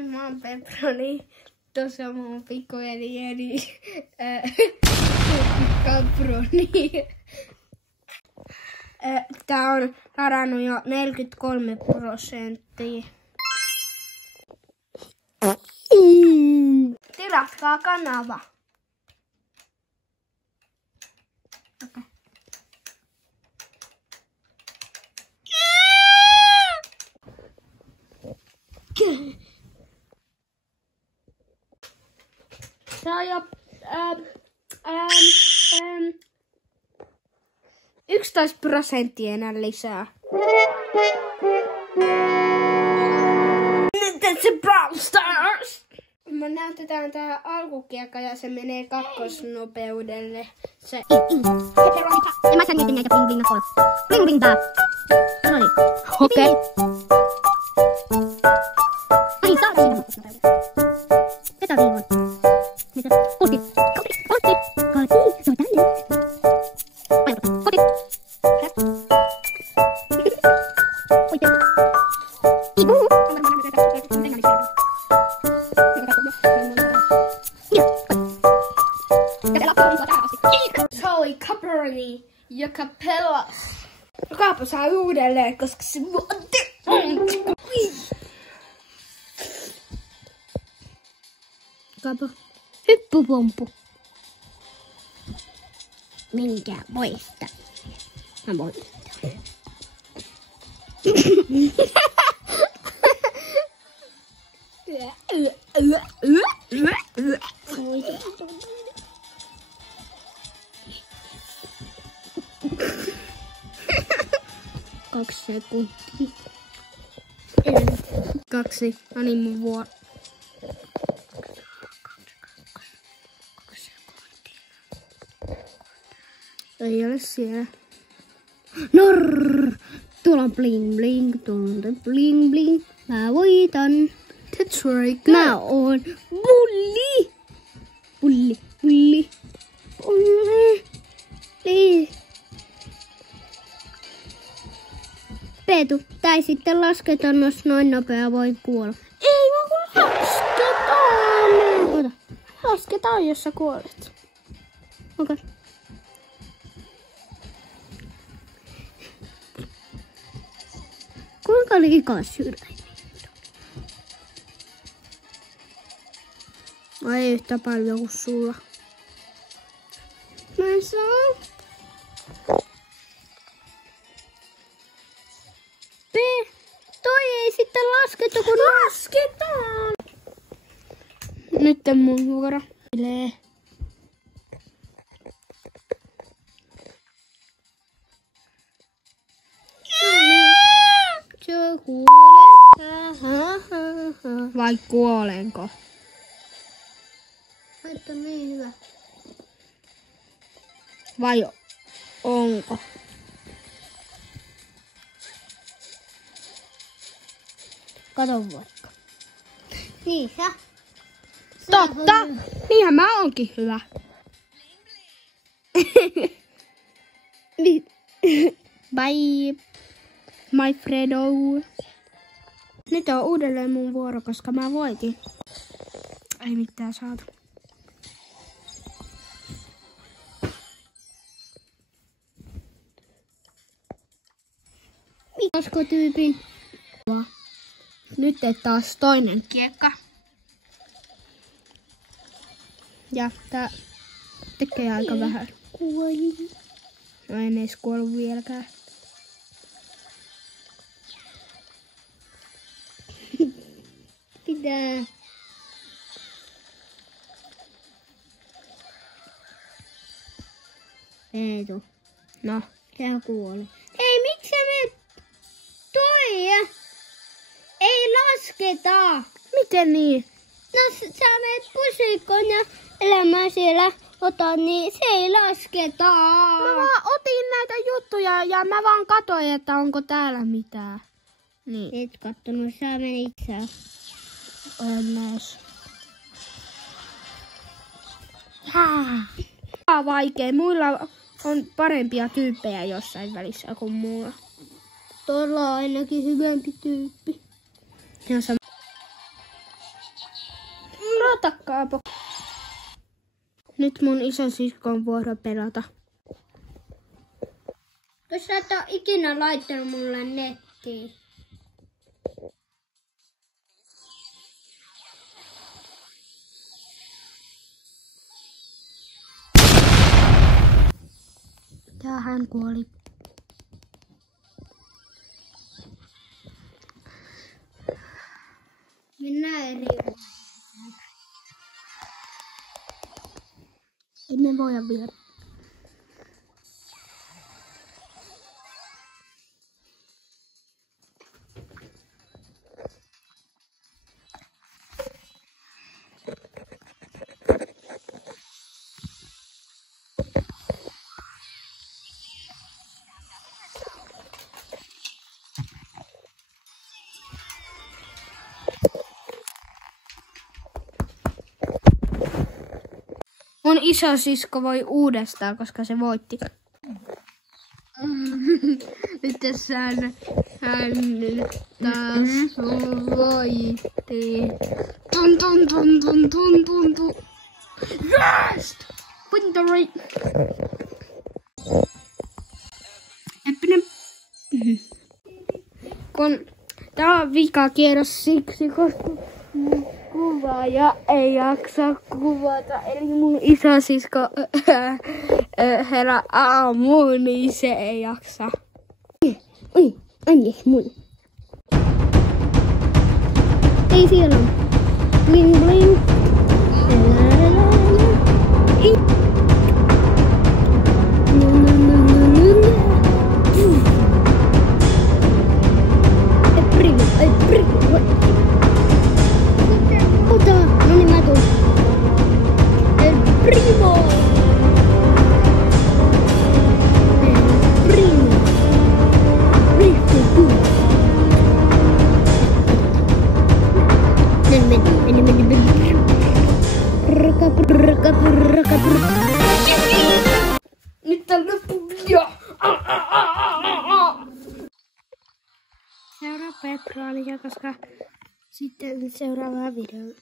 Moi, mä oon Petroni. Tuossa on mun pikkuveljeni Kaproni. Tää on ladannut jo 43%. Tilatkaa kanava. Okay. Se on jo 11% enää lisää. Nyt se Brawl Stars! Me näytetään tää alkukiekka ja se menee kakkosnopeudelle. Se... Ja mä mietin näitä bling bling nakoilla. Bling bling tää. No niin. Okei. Ai saa siinä. Ketä viivon? Mitä? Koti. Koti. Koti. Koti. Se on tänne. Ajatus. Koti. Oikein. Ibu. Se oli Kaproni ja Capellas. Kaapa saa uudelleen, koska se vuotti. Kaapa. Hyppypompu. Minkä poista? Mä voin. Kaksi sekuntia. 2. No niin, mun vuoro. Ei ole siellä. Norr! Tuolla on bling bling, tuolla on bling bling. Mä voitan. That's very good. Mä oon bulli. Bulli, bulli, bulli. Peetu, tai sitten lasketaan, jos noin nopea voi kuolla. Ei vaan kun lasketaan. Ota. Lasketaan, jos sä kuolet. Okei. Kuinka liikaa sydäimiä? Ei yhtä paljon kuin sulla. Mä saan. Toi ei sitten lasketa, kun lasketaan. Nyt mun vuoro. Se kuulee. Vai kuolenko? Että niin hyvä. Vai onko? Kato vaikka. Niin sä. Totta! Niinhän mä oonkin hyvä. Bye, my Fredo. Nyt on uudelleen mun vuoro, koska mä voitin. Ei mitään saatu. Olisiko tyypin? Nyt taas toinen kiekka. Ja tää tekee aika vähän. Kuoli. No en edes kuollut vieläkään. Pitää. Eetu. No. Sä kuoli. Ei, miksi sä menet toi? Ei lasketa. Miten niin? No sä menet pusikon ja elämää siellä ota, niin se ei lasketa. Mä vaan otin näitä juttuja ja mä vaan katsoin, että onko täällä mitään. Niin. Et kattonut, sä menit sä. Olen myös. Tää vaikea. Muilla on parempia tyyppejä jossain välissä kuin mulla. Tuolla on ainakin hyvempi tyyppi. Ja pelatakaan. Nyt mun isosiskon vuoro pelata. Jos sä et oo ikinä laittanut mulle nettiin. Ja hän kuoli. Mennään eri. Emme voi vielä. Mun isosisko voi uudestaan, koska se voitti. Nyt tässä hän taas voitti. Tun tun tun tun tun tun tun. Yes! Victory! Kun tää on vikakierros siksi, koska kuvaaja ei jaksa kuvata, eli mun isosisko herää aamuun, niin se ei jaksa. Oi, anjes mun. Ei siellä on. Bling bling. Nyt on loppuvideo. Seuraa Petraalia, koska sitten seuraava video.